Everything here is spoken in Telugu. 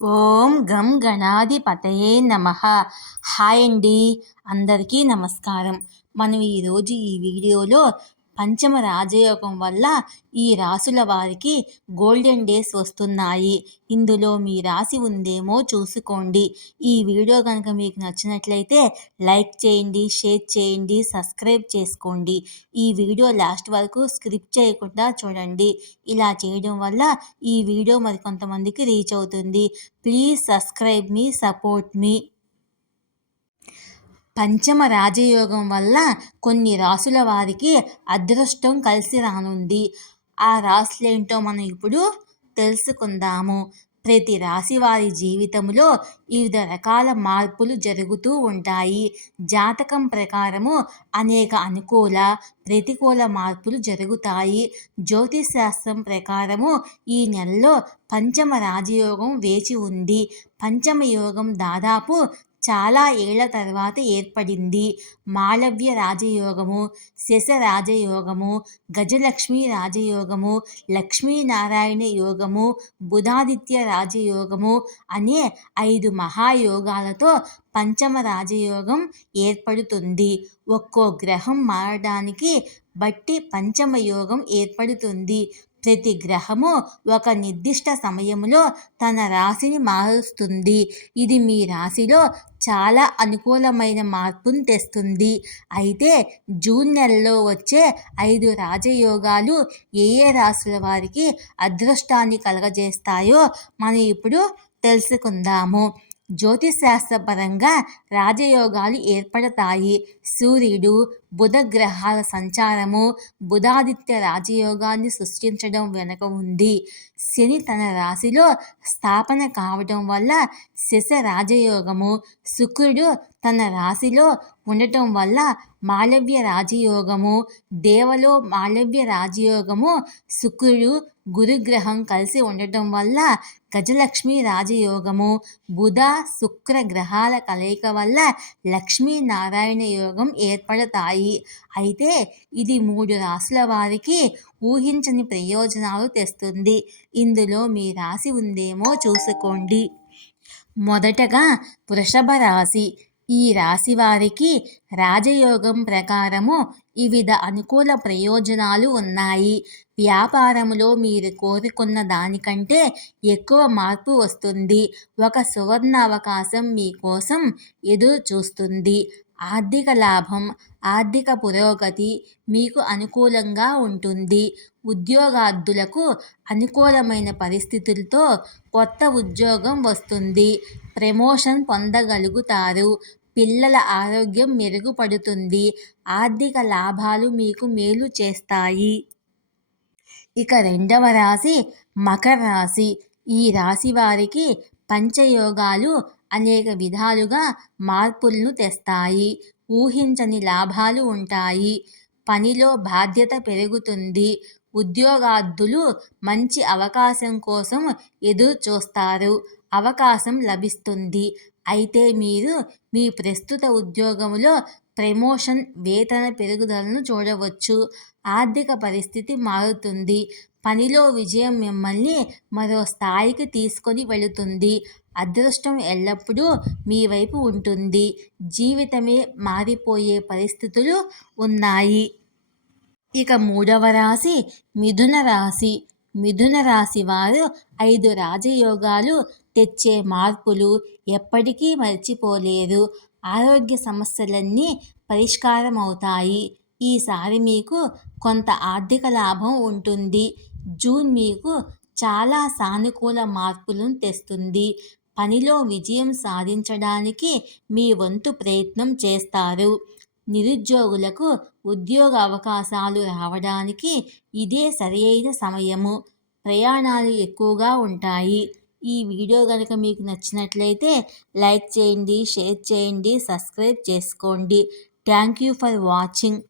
ఓం గం గణాధిపతయే నమః. హాయ్ అండి, అందరికీ నమస్కారం. మనం ఈరోజు ఈ వీడియోలో పంచమ రాజయోగం వల్ల ఈ రాసుల వారికి గోల్డెన్ డేస్ వస్తున్నాయి. ఇందులో మీ రాశి ఉందేమో చూసుకోండి. ఈ వీడియో కనుక మీకు నచ్చినట్లయితే లైక్ చేయండి, షేర్ చేయండి, సబ్స్క్రైబ్ చేసుకోండి. ఈ వీడియో లాస్ట్ వరకు స్కిప్ చేయకుండా చూడండి. ఇలా చేయడం వల్ల ఈ వీడియో మరికొంతమందికి రీచ్ అవుతుంది. ప్లీజ్ సబ్స్క్రైబ్ మీ, సపోర్ట్ మీ. పంచమ రాజయోగం వల్ల కొన్ని రాసుల వారికి అదృష్టం కలిసి రానుంది. ఆ రాసులేంటో మనం ఇప్పుడు తెలుసుకుందాము. ప్రతి రాశి వారి జీవితంలో వివిధ రకాల మార్పులు జరుగుతూ ఉంటాయి. జాతకం ప్రకారము అనేక అనుకూల, ప్రతికూల మార్పులు జరుగుతాయి. జ్యోతిష్ శాస్త్రం ప్రకారము ఈ నెలలో పంచమ రాజయోగం వేచి ఉంది. పంచమ యోగం దాదాపు చాలా ఏళ్ల తర్వాత ఏర్పడింది. మాళవ్య రాజయోగము, శశ రాజయోగము, గజలక్ష్మి రాజయోగము, లక్ష్మీనారాయణ యోగము, బుధాదిత్య రాజయోగము అనే 5 మహాయోగాలతో పంచమ రాజయోగం ఏర్పడుతుంది. ఒక్కో గ్రహం మారడానికి బట్టి పంచమ యోగం ఏర్పడుతుంది. ప్రతి గ్రహము ఒక నిర్దిష్ట సమయంలో తన రాశిని మారుస్తుంది. ఇది మీ రాశిలో చాలా అనుకూలమైన మార్పును తెస్తుంది. అయితే జూన్ నెలలో వచ్చే 5 రాజయోగాలు ఏ రాశుల వారికి అదృష్టాన్ని కలగజేస్తాయో మనం ఇప్పుడు తెలుసుకుందాము. జ్యోతిష్ శాస్త్రపరంగా రాజయోగాలు ఏర్పడతాయి. సూర్యుడు, బుధ గ్రహాల సంచారము బుధాదిత్య రాజయోగాన్ని సృష్టించడం వెనుక ఉంది. శని తన రాశిలో స్థాపన కావడం వల్ల శశ రాజయోగము, శుక్రుడు తన రాశిలో ఉండటం వల్ల మాళవ్య రాజయోగము, దేవలో మాళవ్య రాజయోగము, శుక్రుడు గురుగ్రహం కలిసి ఉండటం వల్ల గజలక్ష్మి రాజయోగము, బుధ శుక్ర గ్రహాల కలయిక వల్ల లక్ష్మీనారాయణ యోగం ఏర్పడతాయి. అయితే ఇది 3 రాశుల వారికి ఊహించని ప్రయోజనాలు తెస్తుంది. ఇందులో మీ రాశి ఉందేమో చూసుకోండి. మొదటగా వృషభ రాశి. ఈ రాశి వారికి రాజయోగం ప్రకారము వివిధ అనుకూల ప్రయోజనాలు ఉన్నాయి. వ్యాపారంలో మీరు కోరుకున్న దానికంటే ఎక్కువ మార్పు వస్తుంది. ఒక సువర్ణ అవకాశం మీకోసం ఎదురు చూస్తుంది. ఆర్థిక లాభం, ఆర్థిక పురోగతి మీకు అనుకూలంగా ఉంటుంది. ఉద్యోగార్థులకు అనుకూలమైన పరిస్థితులతో కొత్త ఉద్యోగం వస్తుంది. ప్రమోషన్ పొందగలుగుతారు. పిల్లల ఆరోగ్యం మెరుగుపడుతుంది. ఆర్థిక లాభాలు మీకు మేలు చేస్తాయి. ఇక రెండవ రాశి మకర రాశి. ఈ రాశి వారికి పంచయోగాలు అనేక విధాలుగా మార్పులను తెస్తాయి. ఊహించని లాభాలు ఉంటాయి. పనిలో బాధ్యత పెరుగుతుంది. ఉద్యోగార్థులు మంచి అవకాశం కోసం ఎదురు చూస్తారు. అవకాశం లభిస్తుంది. అయితే మీరు మీ ప్రస్తుత ఉద్యోగంలో ప్రమోషన్, వేతన పెరుగుదలను చూడవచ్చు. ఆర్థిక పరిస్థితి మారుతుంది. పనిలో విజయం మిమ్మల్ని మరో స్థాయికి తీసుకొని వెళుతుంది. అదృష్టం ఎల్లప్పుడూ మీ వైపు ఉంటుంది. జీవితమే మారిపోయే పరిస్థితులు ఉన్నాయి. ఇక మూడవ రాశి మిథున రాశి. మిథున రాశి వారు 5 రాజయోగాలు తెచ్చే మార్పులు ఎప్పటికీ మర్చిపోలేరు. ఆరోగ్య సమస్యలన్నీ పరిష్కారం అవుతాయి. ఈసారి మీకు కొంత ఆర్థిక లాభం ఉంటుంది. జూన్ మీకు చాలా సానుకూల మార్పులను తెస్తుంది. పనిలో విజయం సాధించడానికి మీ వంతు ప్రయత్నం చేస్తారు. నిరుద్యోగులకు ఉద్యోగ అవకాశాలు రావడానికి ఇదే సరియైన సమయము. ప్రయాణాలు ఎక్కువగా ఉంటాయి. ఈ వీడియో కనుక మీకు నచ్చినట్లయితే లైక్ చేయండి, షేర్ చేయండి, సబ్స్క్రైబ్ చేసుకోండి. Thank you for watching.